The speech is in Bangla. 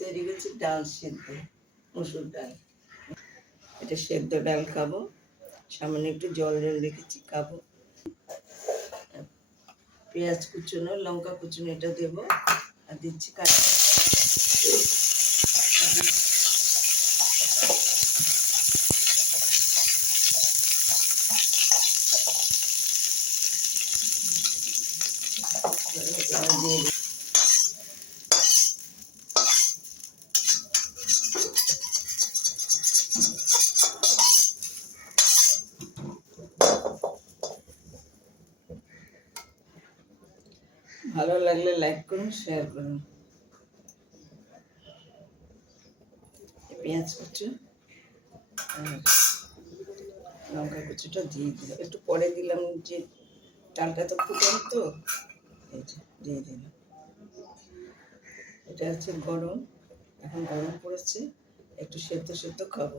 তৈরি করছি ডাল সেদ্ধ, মসুর ডাল। এটা সেদ্ধ ডাল খাবো, সামান্য একটু জল জল রেখেছি খাবো। পেঁয়াজ কুচুনো, লঙ্কা কুচুনো এটা দেবো, আর দিচ্ছি কাঁচা দিয়ে ভালো লাগলে লাইক করুন, শেয়ার করুন। পেঁয়াজ কুচু আর লঙ্কা কুচুটা দিয়ে দিলাম, একটু পরে দিলাম, যে ডালটা তো ফুটানো তো, এই যে দিয়ে দিলাম। এটা হচ্ছে গরম, এখন গরম পড়েছে, একটু সেদ্ধ সেদ্ধ খাবো।